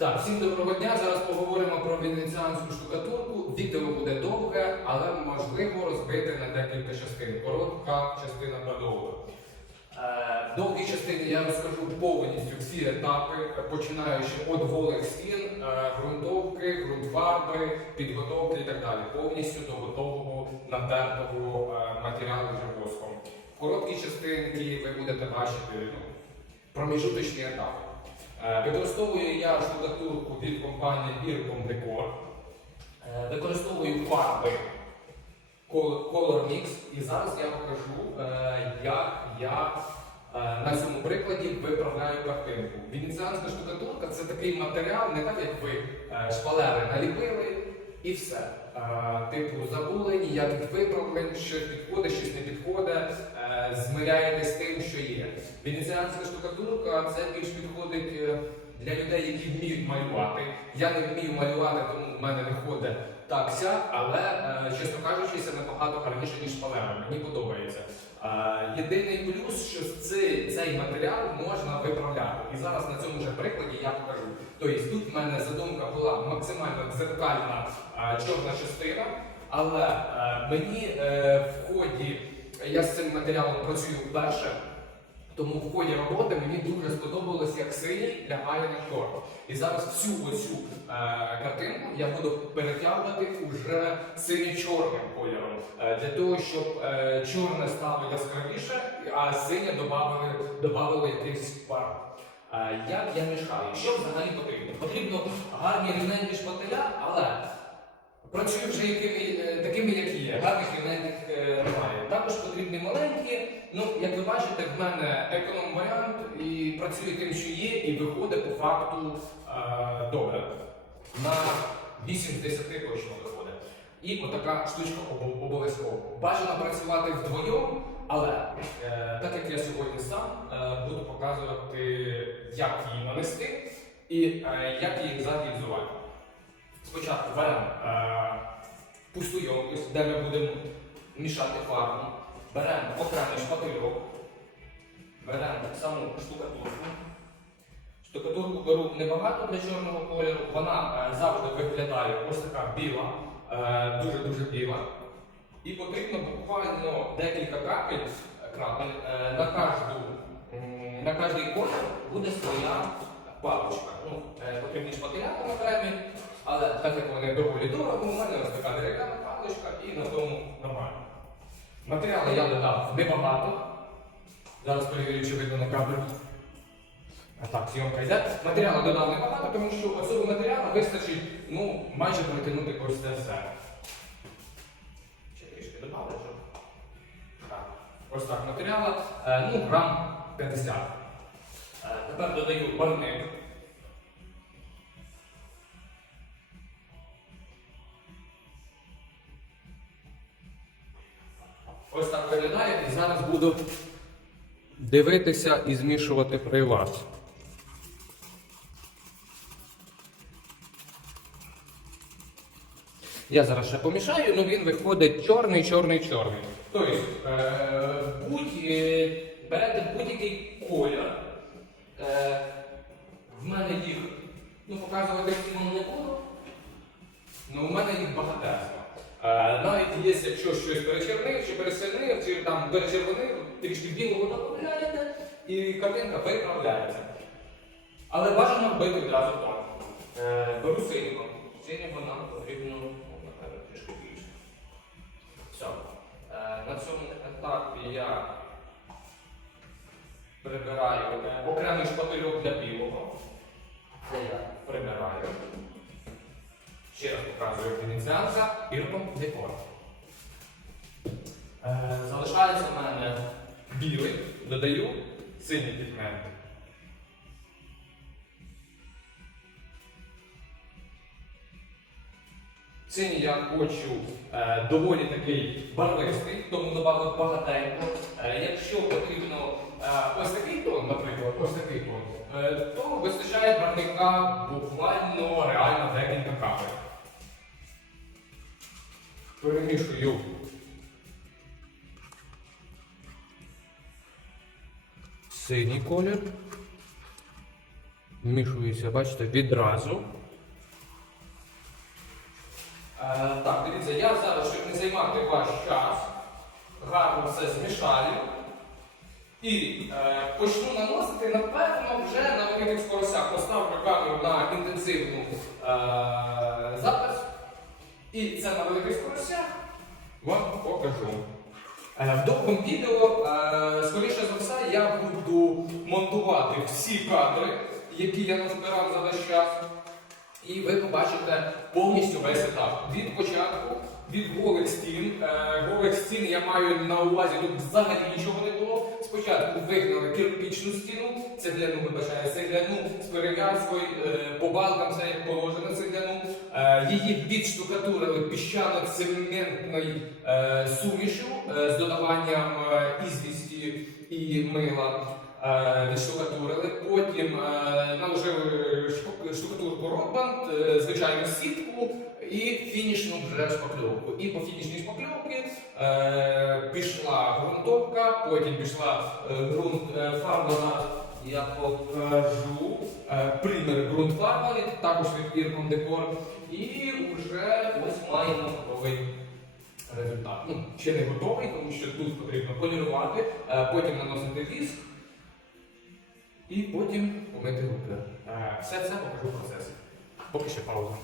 Так, всім доброго дня. Зараз поговоримо про венеціанську штукатурку. Відео буде довге, але можливо розбити на декілька частин. Коротка частина продовга. Е, В довгій частині я розкажу повністю всі етапи, починаючи від голих стін, е, ґрунтовки, ґрунтфарби, підготовки і так далі. Повністю до готового натертого е, матеріалу вже воском. В короткій частинці ви будете бачити ну, проміжуточні етапи. Е, Використовую я штукатурку від компанії Ircom Decor. Е, Використовую фарби Color Mix і зараз я покажу, е, як я на цьому прикладі виправляю картинку. Венеціанська штукатурка це такий матеріал, не так як ви шпалери наліпили і все. Типу забули ніяких виправлень, щось підходить, щось не підходить, е, змиряєтесь з тим, що є. Венеціанська штукатурка це більш підходить е, для людей, які вміють малювати. Я не вмію малювати, тому в мене виходить так сяк, але е, чесно кажучи, це набагато гарніше, ніж шпалера. Мені подобається. Єдиний плюс, що цей, цей матеріал можна виправляти. І зараз на цьому же прикладі я покажу. Тобто тут в мене задумка була максимально дзеркальна чорна частина, але мені е, в ході я з цим матеріалом працюю вперше. Тому в ході роботи мені дуже сподобалось, як синій лягає на чорно. І зараз всю оцю е, картинку я буду перетягувати уже синьо-чорним кольором. Е, для того, щоб е, чорне стало яскравіше, а синє додавали, додавало якийсь фарб. Е, як я мішаю? Що взагалі потрібно? Потрібно гарні рівненькі шпателя, але працюю вже якими, е, такими, Ну, як ви бачите, в мене економ варіант і працює тим, що є, і виходить по факту е, добре. На 8 з 10 точно виходить. І отака штучка обов'язково. Бажано працювати вдвоєм, але е, так як я сьогодні сам е, буду показувати, як її нанести і е, як її загільзувати. Спочатку беремо е, пусту ємкість, де ми будемо мішати фарбу. Беремо окремий шпательок, беремо саму штукатурку. Штукатурку беру небагато для чорного кольору, вона е, завжди виглядає ось така біла, е, дуже-дуже біла. І потрібно буквально декілька крапель, крапель е, на кожну, на кожний колір буде своя паличка. Ну, е, потрібні шпателя там окремі, але так як вони доволі дорого, у мене ось така дерев'яна паличка і на тому нормально. Матеріали я додав небагато. Зараз перевірю, чи видно на камеру. А так, зйомка йде. Матеріалу додав небагато, тому що цього матеріалу вистачить ну, майже перетягнути ось це все. Ще трішки додали, щоб. Так. Ось так матеріалу. Е, ну, грам 50. Е, тепер додаю барвник. Ось так виглядає і зараз буду дивитися і змішувати при вас. Я зараз ще помішаю, ну він виходить чорний, чорний, чорний. Тобто, е, будь, е, берете будь-який колір. Е, в мене їх, ну показувати всім не буду. Ну, у мене їх багатезно. Навіть є, якщо щось перечернив, чи чи там перечервонив, трішки білого додаєте, і картинка виправляється. Але бажано робити одразу так. Е, беру синього. Синього нам потрібно, ну, трішки більше. Все. Е, на цьому етапі я прибираю окремий шпательок для білого. Це я прибираю. Ще раз показую венеціанка ірком декор. Е, залишається в мене білий, додаю синій пігмент. Синій я хочу е, доволі такий барвистий, тому додав багатенько. Е, якщо потрібно е, ось такий тон, наприклад, ось такий тон, е, то вистачає барвника буквально реально декілька капель. Перемішую. Синій колір. Вмішується, бачите, відразу. Е, так, дивіться, я зараз, щоб не займати ваш час, гарно все змішаю. І е, почну наносити, напевно, вже на великих скоростях. Поставлю камеру на інтенсивну е, запис. І це на великих скоростях вам покажу. Е, В довгому відео, е, скоріше за все, я буду монтувати всі кадри, які я назбирав за весь час. І ви побачите повністю весь етап. Від початку, від голих стін. Е, голих стін я маю на увазі, тут взагалі нічого не було. Спочатку вигнали кирпічну стіну, цегляну, вибачаю, цегляну з перев'язкою, по балкам все як положено цегляну. Е, її відштукатурили піщано-цементною е, сумішу е, з додаванням ізвісті і мила. Відштукатурили, потім наложили штукатурку Ротбанд, е, звичайну сітку і фінішну вже шпакльовку. І по фінішній шпакльовці пішла ґрунтовка, потім пішла ґрунт фарбана, я покажу, е, пример ґрунт фарбаний, також від Ірком Декор. І вже ось маємо готовий результат. Ну, ще не готовий, тому що тут потрібно полірувати, е, потім наносити віск. І потім помити руки. Е, Все це покажу процес. Поки ще пауза.